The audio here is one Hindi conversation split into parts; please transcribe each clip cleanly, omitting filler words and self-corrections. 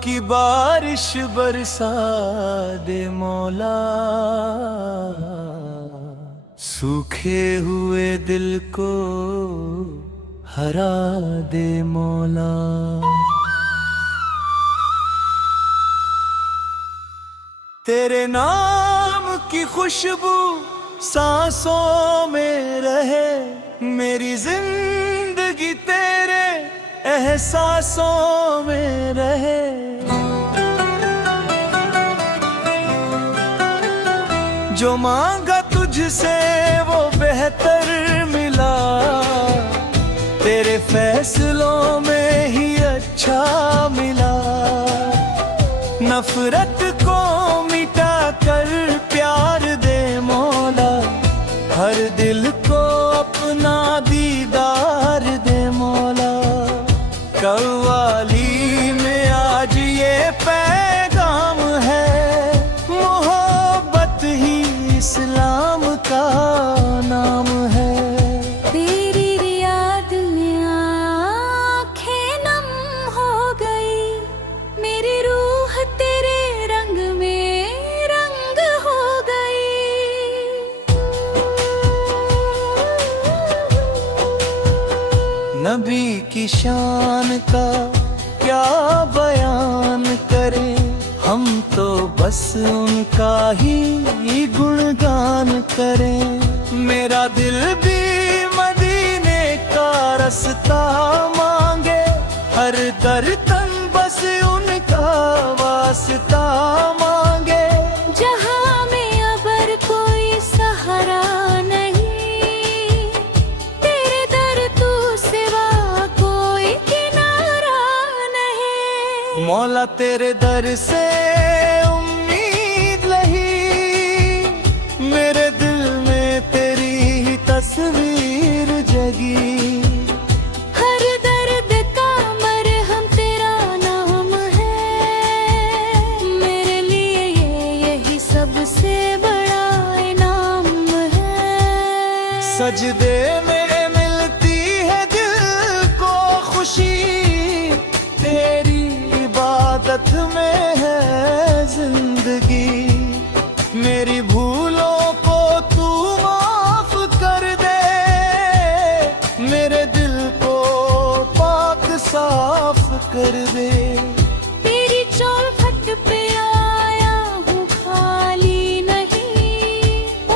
की बारिश बरसा दे मौला, सूखे हुए दिल को हरा दे मौला। तेरे नाम की खुशबू सांसों में रहे, मेरी जिंदगी तेरे एहसासों में रहे। जो मांगा तुझसे वो बेहतर मिला, तेरे फैसलों में ही अच्छा मिला। नफरत को मिटा कर प्यार दे मौला, हर दिल को अपना दीदार दे मौला। कव्वाली में आज ये पैगाम है, मोहब्बत ही इस्लाम का नाम है। तेरी याद में आँखें नम हो गई, मेरी रूह तेरे रंग में रंग हो गई। नबी की शान का क्या बयान करें, हम तो बस उनका ही गुणगान करें। मेरा दिल भी मदीने का रास्ता मांगे, हर दर तन बस उनका वास्ता मांगे। जहाँ में अबर कोई सहारा नहीं, तेरे दर तू सिवा कोई किनारा नहीं। मौला तेरे दर से उम्मीद लही, मेरे दिल में तेरी ही तस्वीर जगी। हर दर्द का मरहम तेरा नाम है, मेरे लिए यही सबसे बड़ा इनाम है। सजदे में मिलती है दिल को खुशी, तेरी इबादत में है जिंदगी। मेरी भूलों को तू माफ कर दे, मेरे दिल को पाक साफ कर दे। तेरी चौखट पे आया हूँ खाली नहीं,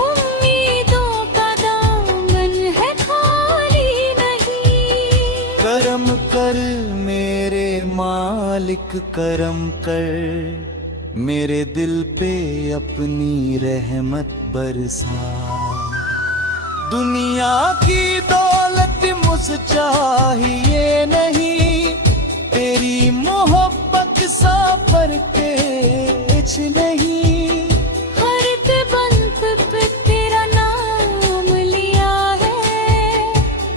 उम्मीदों का दामन है खाली नहीं। करम कर मेरे मालिक करम कर, मेरे दिल पे अपनी रहमत बरसा। दुनिया की दौलत मुझसे चाहिए नहीं, तेरी मोहब्बत सा पर कुछ नहीं। हर बंद पे तेरा नाम लिया है,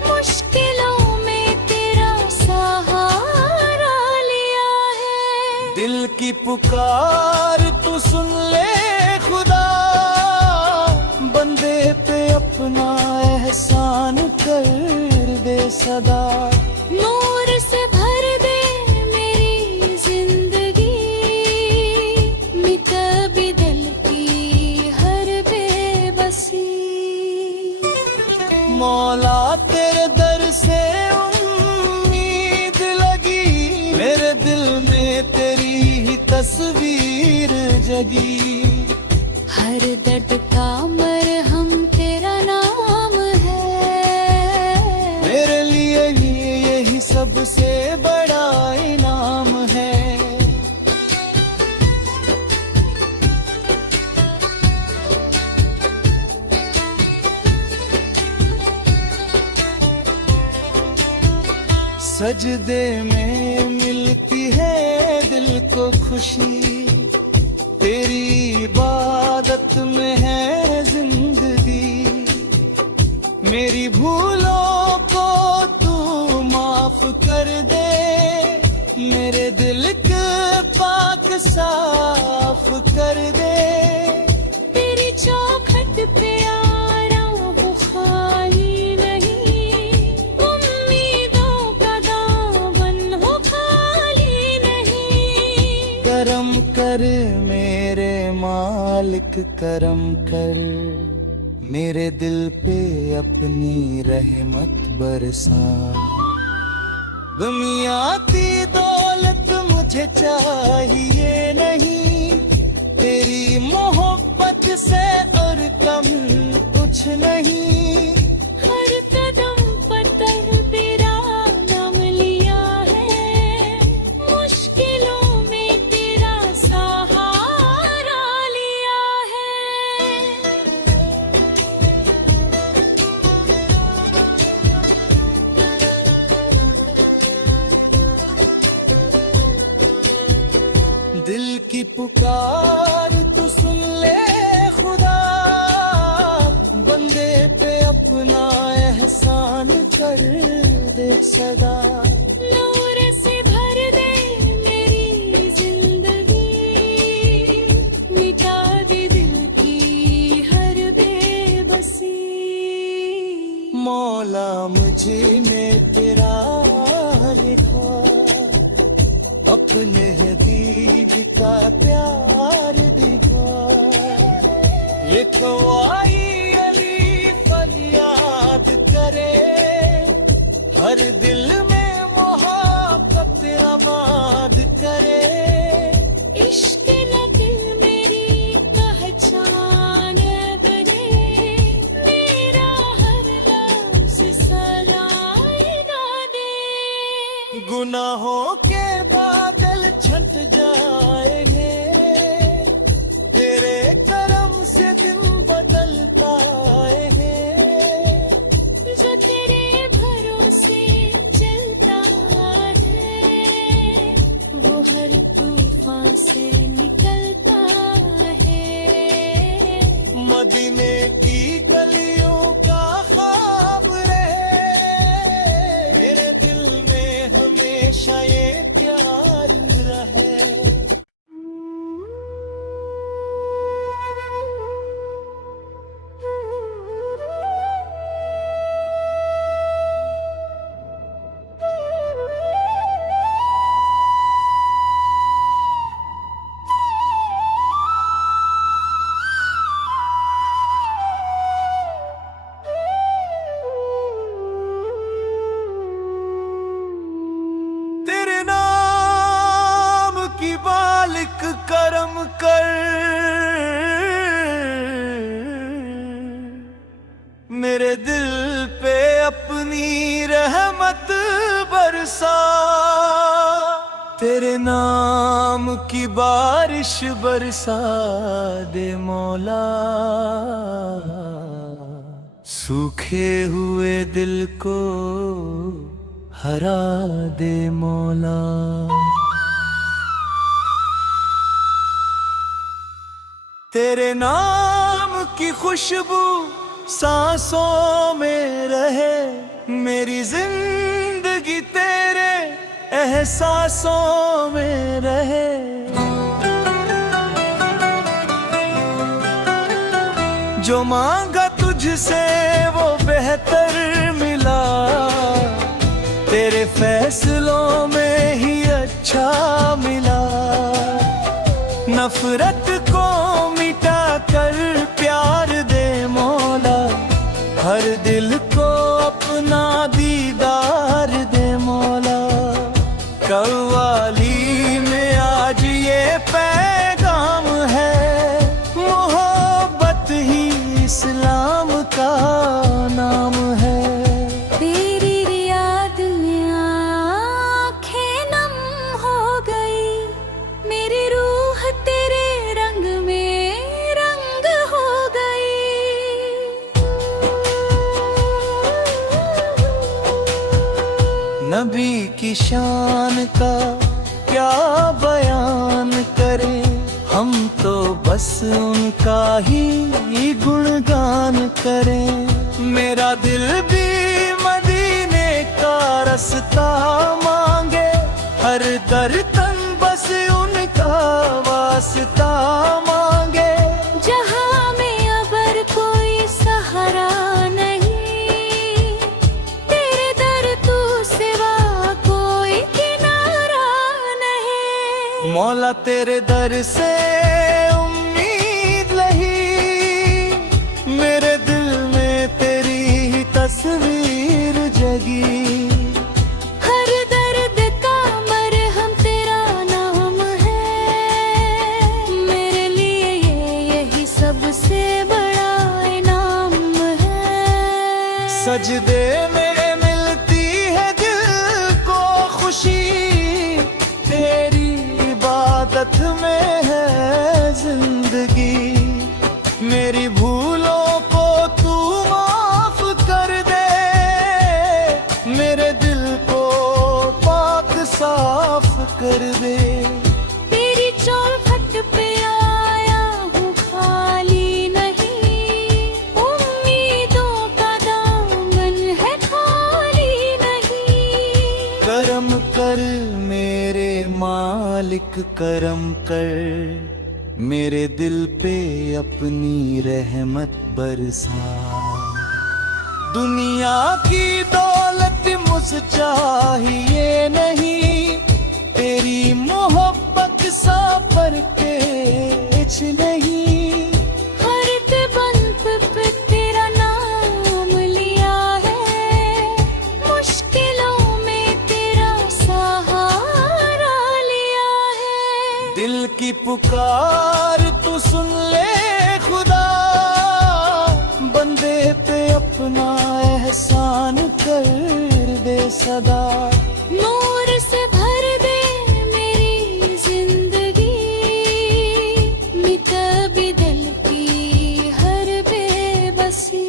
मुश्किलों में तेरा सहारा लिया है। दिल की पुकार तू सुन ले खुदा, बंदे पे अपना एहसान कर दे सदा। नूर से भर दे मेरी जिंदगी, मिटा भी दिल की हर बेबसी। मौला तेरे दर से उम्मीद लगी, मेरे दिल में तेरी ही तस्वीर जगी। हर दर्द का मरहम तेरा नाम है, मेरे लिए ही यही सबसे बड़ा इनाम है। सजदे में मिलती है दिल को खुशी, तेरी इबादत में है जिंदगी। मेरी भूलों को तू माफ कर दे, मेरे दिल के पाक साफ कर दे। तेरी चौखट पे आया हूँ खाली नहीं, उम्मीदों का दामन हो खाली नहीं। करम कर मेरे मालिक करम कर, मेरे दिल पे अपनी रहमत बरसा। दुनिया की दौलत मुझे चाहिए नहीं, तेरी मोहब्बत से और कम कुछ नहीं। हर कदम पर तेरा नाम लिया है, मुश्किलों में तेरा सहारा लिया है। दिल की पुकार तू सुन ले खुदा, बंदे पे अपना एहसान कर दे सदा। नूर से भर दे मेरी जिंदगी, मिटा दे दिल की हर बेबसी। मौला मुझे ने तेरा लिखा, अपने हबीब का प्यार दिखा। ये कवाई अली फरियाद करे, हर दिल में मोहब्बत आबाद करे। इश्क नबी मेरी पहचान बने, मेरा हर लफ्ज़ सलाइना दे। गुनाहों के बादल छंट जाएंगे, तेरे करम से दिन बदलता है। जो तेरे भरोसे चलता है, वो हर तूफान से निकलता है। मदीने की गलियों का ख्वाब रहे, मेरे दिल में हमेशा ये प्यार रहे। तेरे नाम की मालिक करम कर, मेरे दिल पे अपनी रहमत बरसा। तेरे नाम की बारिश बरसा दे मौला, सूखे हुए दिल को हरा दे मौला। तेरे नाम की खुशबू सांसों में रहे, मेरी जिंदगी तेरे एहसासों में रहे। जो मांगा तुझसे वो बेहतर मिला, तेरे फैसलों में ही अच्छा मिला। नफरत को मिटा कर प्यार दे मौला, हर दिल को अपना दीदार दे मौला। कव्वाली में आज ये पैगाम है, मोहब्बत ही इस्लाम का नाम है। तेरी याद में आँखें नम हो गई, मेरी रूह तेरे रंग में रंग हो गई। नबी की शान का क्या बयान करें, हम तो बस उनका ही गुणगान करें। मेरा दिल भी मदीने का रास्ता मांगे, हर दर तन बस उनका वास्ता मांगे। जहाँ में अबर कोई सहारा नहीं, तेरे दर तू सिवा कोई किनारा नहीं। मौला तेरे दर से उम्मीद लही, मेरे दिल में तेरी ही तस्वीर जगी। हर दर्द का मरहम तेरा नाम है, मेरे लिए यही सबसे बड़ा इनाम है। सजदे में मिलती है दिल को खुशी, तेरी इबादत में है जिंदगी। मेरी भूलों को तू माफ कर दे, मेरे दिल को पाक साफ कर दे। तेरी चौखट पे आया हूँ खाली नहीं, उम्मीदों का दामन है खाली नहीं। करम कर मेरे मालिक करम कर, मेरे दिल पे अपनी रहमत बरसा। दुनिया की दौलत मुझे चाहिए नहीं, तेरी मोहब्बत सा पर कुछ नहीं। हर बंद पे तेरा नाम लिया है, मुश्किलों में तेरा सहारा लिया है। दिल की पुकार तू सुन ले खुदा, बंदे पे अपना एहसान कर दे सदा। नूर से भर दे मेरी जिंदगी, मिटा भी दिल की हर बेबसी।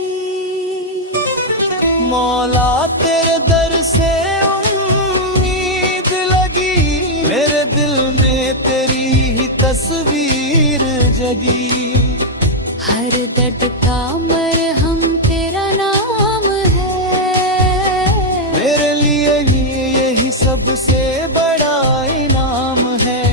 मौला तेरे दर से उम्मीद लगी, मेरे दिल में तेरी ही तस्वीर जगी। हर दर्द का मरहम तेरा नाम है, मेरे लिए ही यही सबसे बड़ा इनाम है।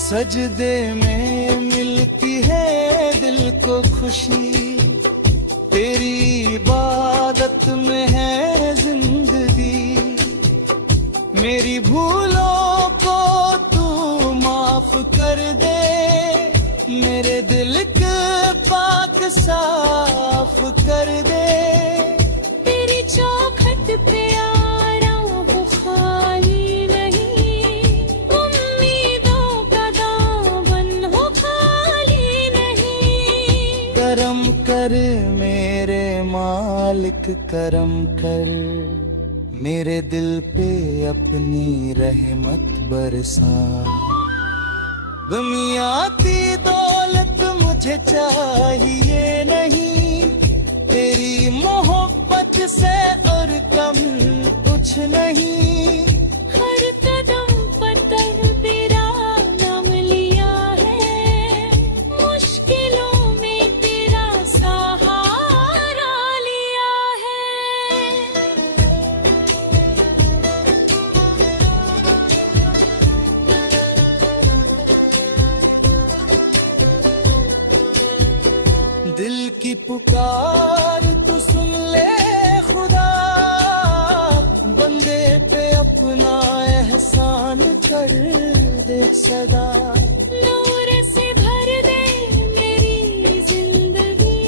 सजदे में मिलती है दिल को खुशी, तेरी इबादत में है जिंदगी। मेरी भूलों को तू माफ कर दे, मेरे दिल को पाक साफ कर दे। तेरी चौखट पे आया हूँ खाली नहीं, उम्मीदों का दामन हो खाली नहीं। करम कर मेरे मालिक करम कर, मेरे दिल पे अपनी रहमत बरसा। दुनिया की दौलत मुझे चाहिए नहीं, तेरी मोहब्बत से और कम कुछ नहीं। हर कदम पर तेरा नाम लिया है, मुश्किलों में तेरा सहारा लिया है। दिल की पुकार तू सुन ले खुदा, बंदे पे अपना एहसान कर दे सदा। नूर से भर दे मेरी जिंदगी,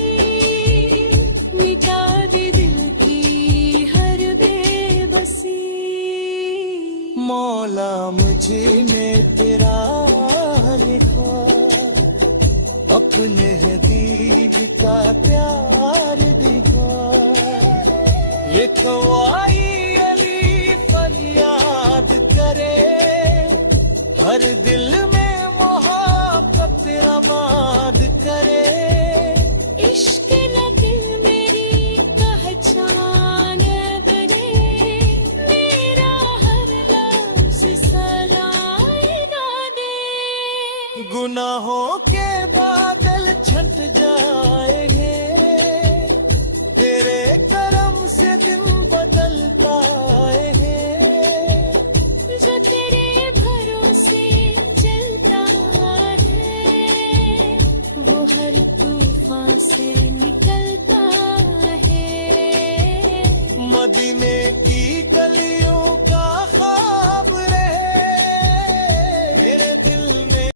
मिटा दे दिल की हर बेबसी। मौला मुझे ने तेरा लिखा, अपने हबीब का प्यार दिखा। ये ख्वाही अली फरियाद करे, हर दिल में मोहब्बत आबाद करे। इश्क नबी मेरी पहचान बने, मेरा हर लफ्ज़ सलाइना दे। गुनाहों के बादल छंट जाएंगे, तेरे करम से दिन बदल पाएंगे। जो तेरे भरोसे चलता है, वो हर तूफान से निकलता है। मदीने